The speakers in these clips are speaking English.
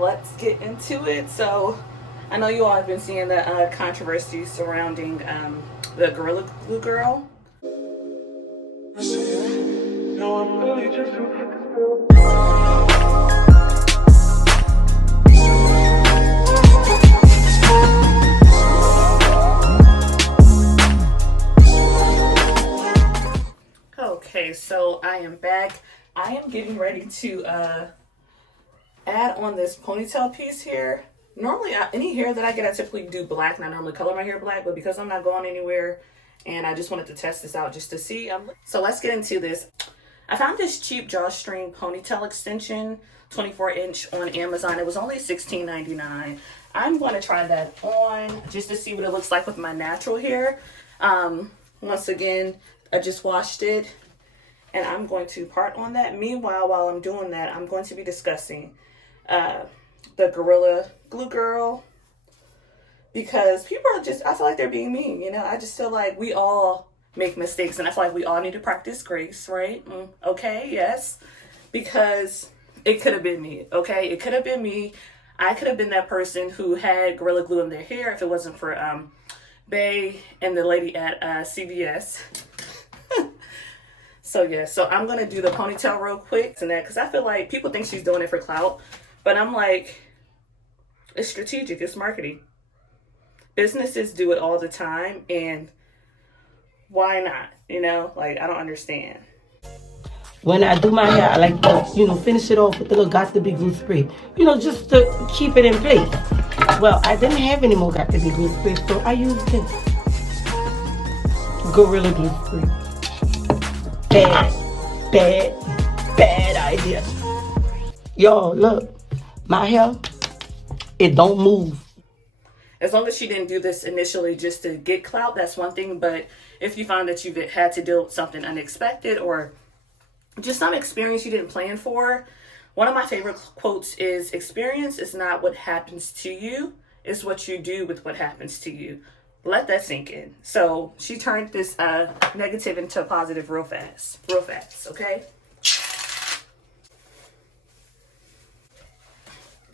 let's get into it. So I know you all have been seeing the controversy surrounding the Gorilla Glue girl. Okay, so I am back. I am getting ready to add on this ponytail piece here. Normally, any hair that I get, I typically do black, and I normally color my hair black, but because I'm not going anywhere, and I just wanted to test this out just to see. So let's get into this. I found this cheap drawstring ponytail extension, 24-inch on Amazon. It was only $16.99. I'm going to try that on just to see what it looks like with my natural hair. Once again, I just washed it, and I'm going to part on that. Meanwhile, while I'm doing that, I'm going to be discussing the Gorilla Glue girl, because people are just, I feel like they're being mean, you know. I just feel like we all make mistakes, and I feel like we all need to practice grace, right? Okay, yes, because it could have been me, okay? It could have been me. I could have been that person who had Gorilla Glue in their hair if it wasn't for Bay and the lady at CVS. So yeah, so I'm gonna do the ponytail real quick and that, because I feel like people think she's doing it for clout, but I'm like, it's strategic, it's marketing. Businesses do it all the time, and why not? You know, like, I don't understand. When I do my hair, I like to, finish it off with the little Got to Be Glue spray, just to keep it in place. Well, I didn't have any more Got to Be Glue spray, so I used this Gorilla Glue spray. Bad idea. Y'all, look, my hair, it don't move. As long as she didn't do this initially just to get clout, that's one thing. But if you find that you've had to deal with something unexpected or just some experience you didn't plan for, one of my favorite quotes is, experience is not what happens to you, it's what you do with what happens to you. Let that sink in. So she turned this negative into a positive real fast, okay?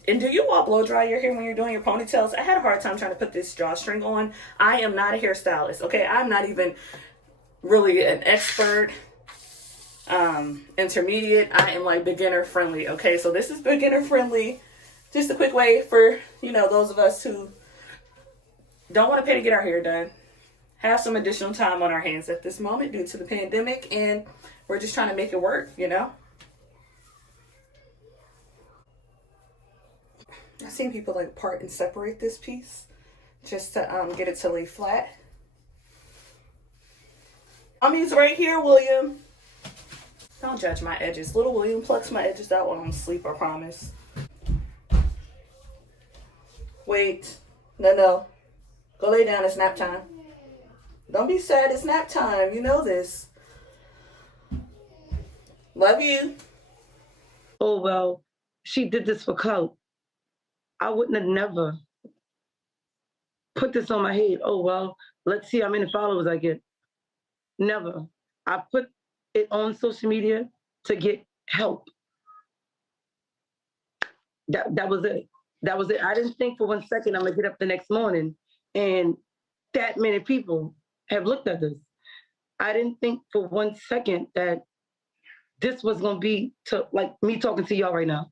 And do you all blow dry your hair when you're doing your ponytails? I had a hard time trying to put this drawstring on. I am not a hairstylist, okay? I'm not even really an expert, intermediate. I am like beginner friendly, okay? So this is beginner friendly. Just a quick way for, those of us who don't want to pay to get our hair done, have some additional time on our hands at this moment due to the pandemic, and we're just trying to make it work, I've seen people like part and separate this piece just to get it to lay flat. Mommy's right here, William. Don't judge my edges. Little William plucks my edges out when I'm asleep, I promise. Wait. No. Go lay down, it's nap time. Don't be sad, it's nap time. You know this. Love you. Oh, well, she did this for clout. I wouldn't have never put this on my head. Oh, well, let's see how many followers I get. Never. I put it on social media to get help. That was it. That was it. I didn't think for 1 second I'm going to get up the next morning and that many people have looked at this. I didn't think for 1 second that this was going to be like me talking to y'all right now.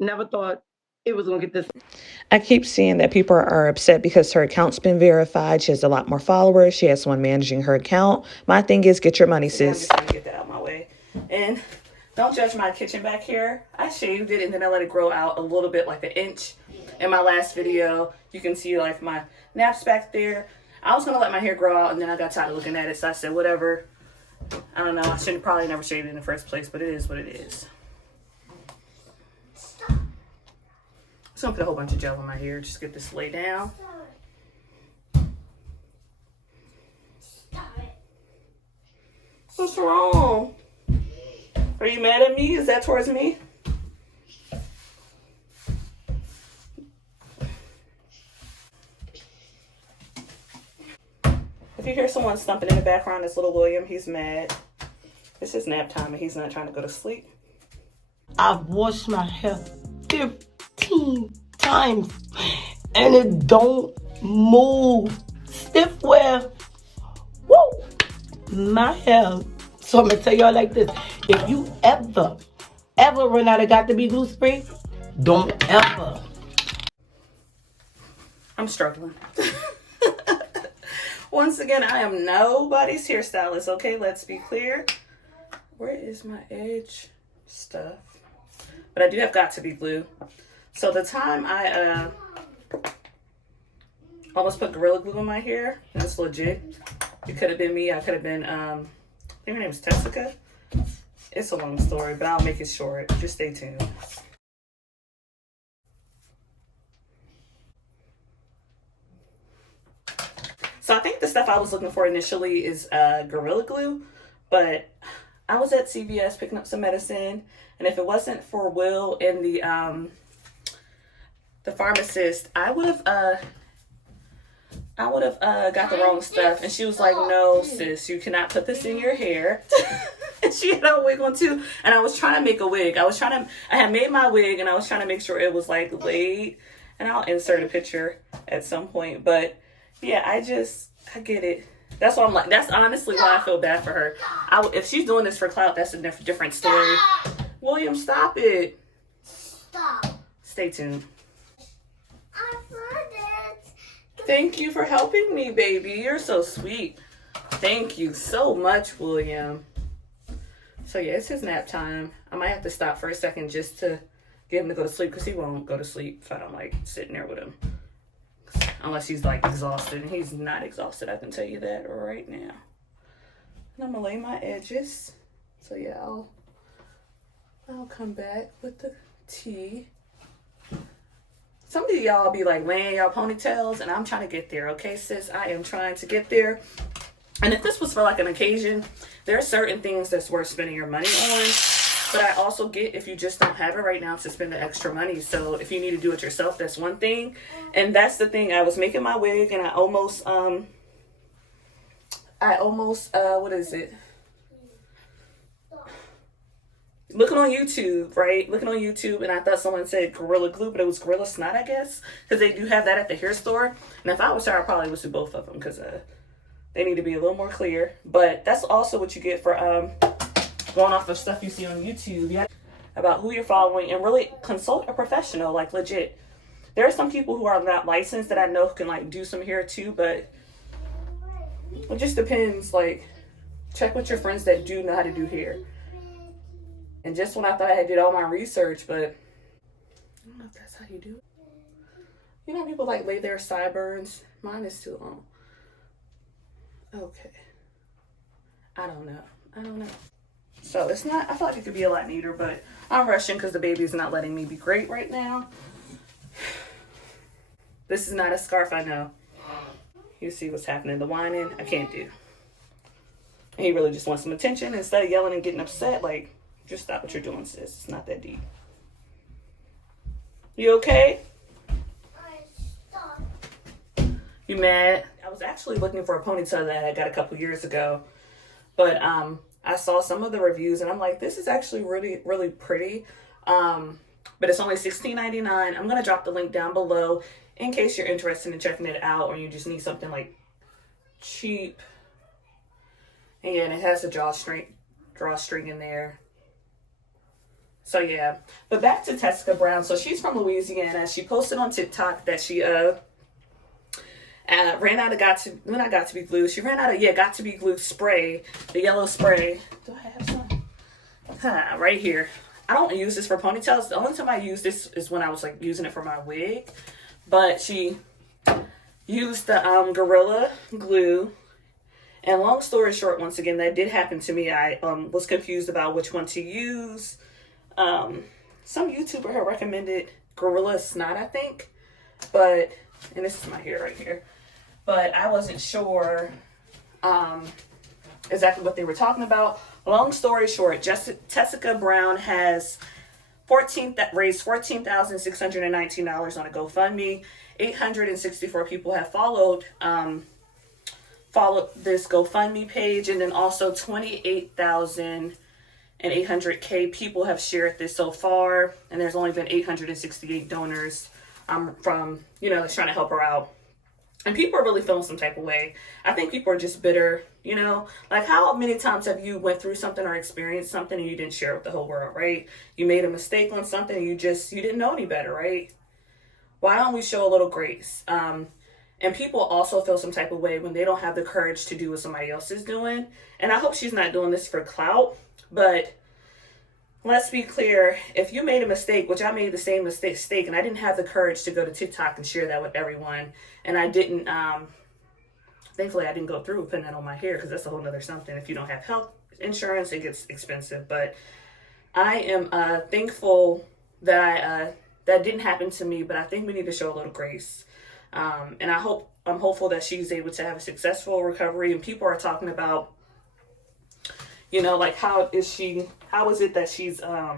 Never thought it was going to get this. I keep seeing that people are upset because her account's been verified. She has a lot more followers. She has someone managing her account. My thing is, get your money, sis. I'm just gonna get that out of my way. And don't judge my kitchen back here. I shaved it and then I let it grow out a little bit, like an inch. In my last video, you can see like my naps back there. I was gonna let my hair grow out, and then I got tired of looking at it, so I said, whatever. I don't know, I shouldn't probably never shaved it in the first place, but it is what it is. So I'm gonna put a whole bunch of gel in my hair, just get this lay down. What's wrong? Are you mad at me? Is that towards me? If you hear someone stumping in the background, it's little William. He's mad. It's his nap time and he's not trying to go to sleep. I've washed my hair 15 times and it don't move. Stiff wear. Woo! My hair. So I'm gonna tell y'all like this. If you ever run out of got to be glue spray, don't ever. I'm struggling. Once again, I am nobody's hairstylist, okay? Let's be clear. Where is my edge stuff? But I do have got to be glue. So the time I almost put Gorilla Glue in my hair, and it's legit. It could have been me. I could have been, I think her name is Tessica. It's a long story, but I'll make it short. Just stay tuned. So I think the stuff I was looking for initially is Gorilla Glue, but I was at CVS picking up some medicine, and if it wasn't for Will and the pharmacist, I would have got the wrong stuff. And she was like, "No, sis, you cannot put this in your hair." And she had a wig on too, and I was trying to make a wig. I had made my wig, and I was trying to make sure it was like laid, and I'll insert a picture at some point, but. Yeah, I get it. That's why I'm like, that's honestly why I feel bad for her. If she's doing this for clout, that's a different story. William, stop it. Stop. Stay tuned. I found it. Thank you for helping me, baby. You're so sweet. Thank you so much, William. So yeah, it's his nap time. I might have to stop for a second just to get him to go to sleep because he won't go to sleep if I don't like sitting there with him. Unless he's like exhausted, and he's not exhausted, I can tell you that right now. And I'm gonna lay my edges. So yeah, I'll come back with the tea. Some of y'all be like laying y'all ponytails, and I'm trying to get there, okay, sis? I am trying to get there. And if this was for like an occasion, there are certain things that's worth spending your money on. But I also get if you just don't have it right now to spend the extra money. So if you need to do it yourself, that's one thing. And that's the thing. I was making my wig and I almost what is it? Looking on YouTube, right? Looking on YouTube, and I thought someone said Gorilla Glue, but it was Gorilla Snot, I guess. Because they do have that at the hair store. And if I was her, I probably would do both of them because they need to be a little more clear. But that's also what you get for going off of stuff you see on YouTube. You have about who you're following and really consult a professional, like legit. There are some people who are not licensed that I know can like do some hair too, but it just depends. Like, check with your friends that do know how to do hair. And just when I thought I had did all my research, but I don't know if that's how you do it. You know, people like lay their sideburns. Mine is too long. Okay. I don't know. So it's not, I feel like it could be a lot neater, but I'm rushing because the baby is not letting me be great right now. This is not a scarf, I know. You see what's happening. The whining, I can't do. And he really just wants some attention. Instead of yelling and getting upset, like, just stop what you're doing, sis. It's not that deep. You okay? You mad? I was actually looking for a ponytail that I got a couple years ago. But I saw some of the reviews and I'm like, this is actually really, really pretty. But it's only $16.99. I'm going to drop the link down below in case you're interested in checking it out or you just need something like cheap. And yeah, and it has a drawstring in there. So yeah, but back to Tessica Brown. So she's from Louisiana. She posted on TikTok that she ran out of Got to Be Glue. She ran out of Got to Be Glue spray, the yellow spray. Do I have some? Right here. I don't use this for ponytails. The only time I use this is when I was like using it for my wig. But she used the Gorilla Glue. And long story short, once again, that did happen to me. I was confused about which one to use. Some YouTuber had recommended Gorilla Snot, I think. But, and this is my hair right here. But I wasn't sure exactly what they were talking about. Long story short, Tessica Brown has raised $14,619 on a GoFundMe. 864 people have followed this GoFundMe page, and then also 28,000 and 800K people have shared this so far, and there's only been 868 donors from, you know, that's trying to help her out. And people are really feeling some type of way. I think people are just bitter, you know? Like, how many times have you went through something or experienced something and you didn't share it with the whole world, right? You made a mistake on something and you didn't know any better, right? Why don't we show a little grace? And people also feel some type of way when they don't have the courage to do what somebody else is doing. And I hope she's not doing this for clout, but let's be clear. If you made a mistake, which I made the same mistake, and I didn't have the courage to go to TikTok and share that with everyone, and I didn't, thankfully I didn't go through with putting that on my hair, because that's a whole nother something. If you don't have health insurance, it gets expensive. But I am thankful that that didn't happen to me, but I think we need to show a little grace. And I'm hopeful that she's able to have a successful recovery. And people are talking about, you know, like, how is it that she's, I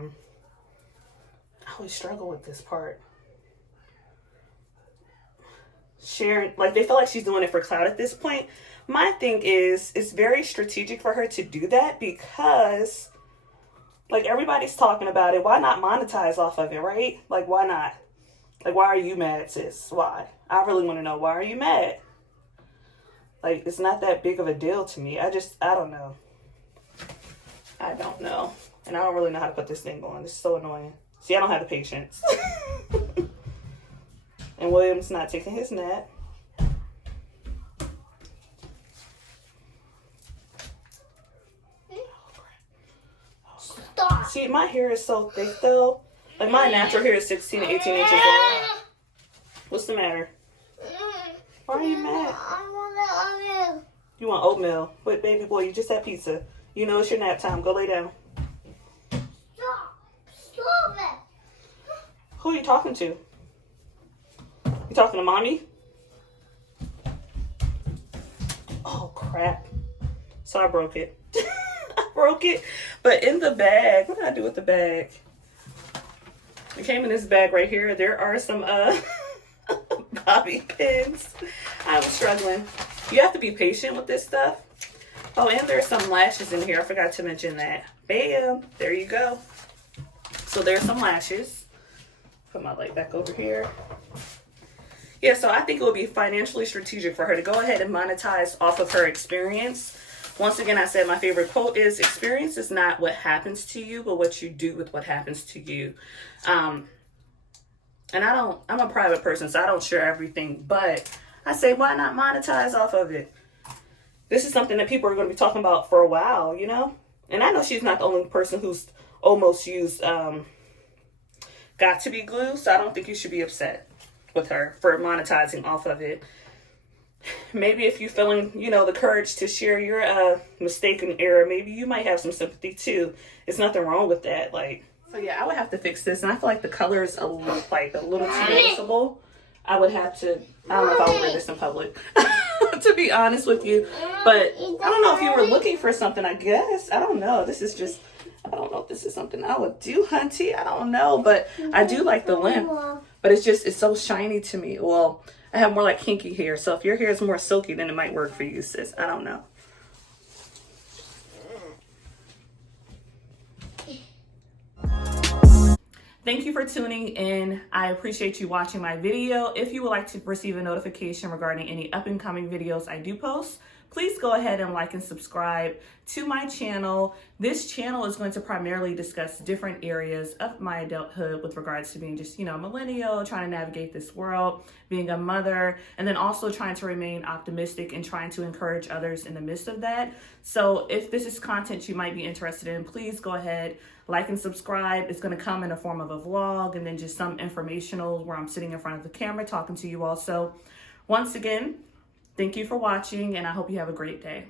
always struggle with this part. Sharing, like, they feel like she's doing it for clout at this point. My thing is, it's very strategic for her to do that, because, like, everybody's talking about it. Why not monetize off of it, right? Like, why not? Like, why are you mad, sis? Why? I really want to know, why are you mad? Like, it's not that big of a deal to me. I don't know. I don't know. And I don't really know how to put this thing on. It's so annoying. See, I don't have the patience. And William's not taking his nap. Stop. See, my hair is so thick, though. Like, my natural hair is 16 to 18 inches long. What's the matter? Why are you mad? I want oatmeal. You want oatmeal? But, baby boy, you just had pizza. You know it's your nap time. Go lay down. Stop. Stop it. Who are you talking to? You talking to mommy? Oh, crap. So I broke it. I broke it. But in the bag, what did I do with the bag? It came in this bag right here. There are some bobby pins. I'm struggling. You have to be patient with this stuff. Oh, and there's some lashes in here. I forgot to mention that. Bam. There you go. So there's some lashes. Put my light back over here. Yeah, so I think it would be financially strategic for her to go ahead and monetize off of her experience. Once again, I said my favorite quote is, experience is not what happens to you, but what you do with what happens to you. And I'm a private person, so I don't share everything, but I say, why not monetize off of it? This is something that people are going to be talking about for a while, you know? And I know she's not the only person who's almost used got to be glue, so I don't think you should be upset with her for monetizing off of it. Maybe if you're feeling, you know, the courage to share your mistake and error, maybe you might have some sympathy too. There's nothing wrong with that. Like, so yeah, I would have to fix this, and I feel like the color is a little too noticeable. I would have to, I don't know if I would wear this in public, to be honest with you. But I don't know if you were looking for something, I guess. I don't know. This is just, I don't know if this is something I would do, hunty. I don't know, but I do like the length. But it's so shiny to me. Well, I have more like kinky hair, so if your hair is more silky, then it might work for you, sis. I don't know. Thank you for tuning in. I appreciate you watching my video. If you would like to receive a notification regarding any up and coming videos I do post, please go ahead and like and subscribe to my channel. This channel is going to primarily discuss different areas of my adulthood with regards to being just, you know, a millennial, trying to navigate this world, being a mother, and then also trying to remain optimistic and trying to encourage others in the midst of that. So if this is content you might be interested in, please go ahead, like and subscribe. It's going to come in a form of a vlog and then just some informational where I'm sitting in front of the camera talking to you all. So once again, thank you for watching, and I hope you have a great day.